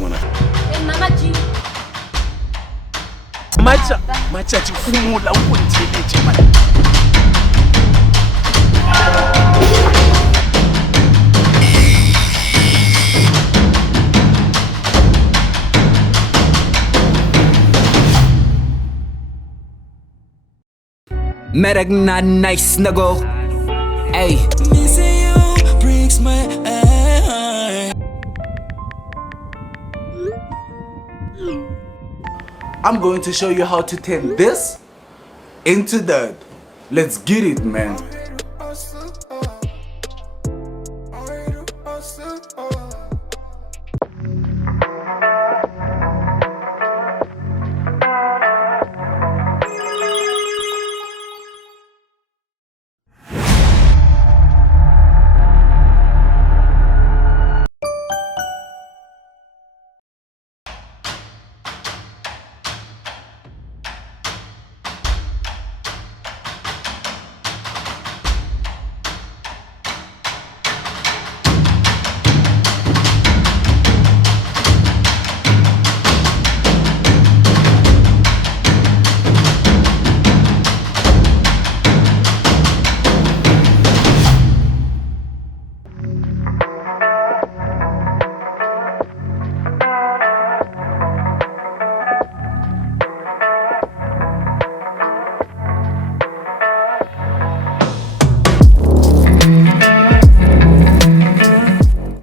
wanna. Hey, Mama G. Macha tifumula ukundithelethe man. Merek na nice na go. Ay. Missing you breaks my heart. I'm going to show you how to turn this into that. Let's get it, man.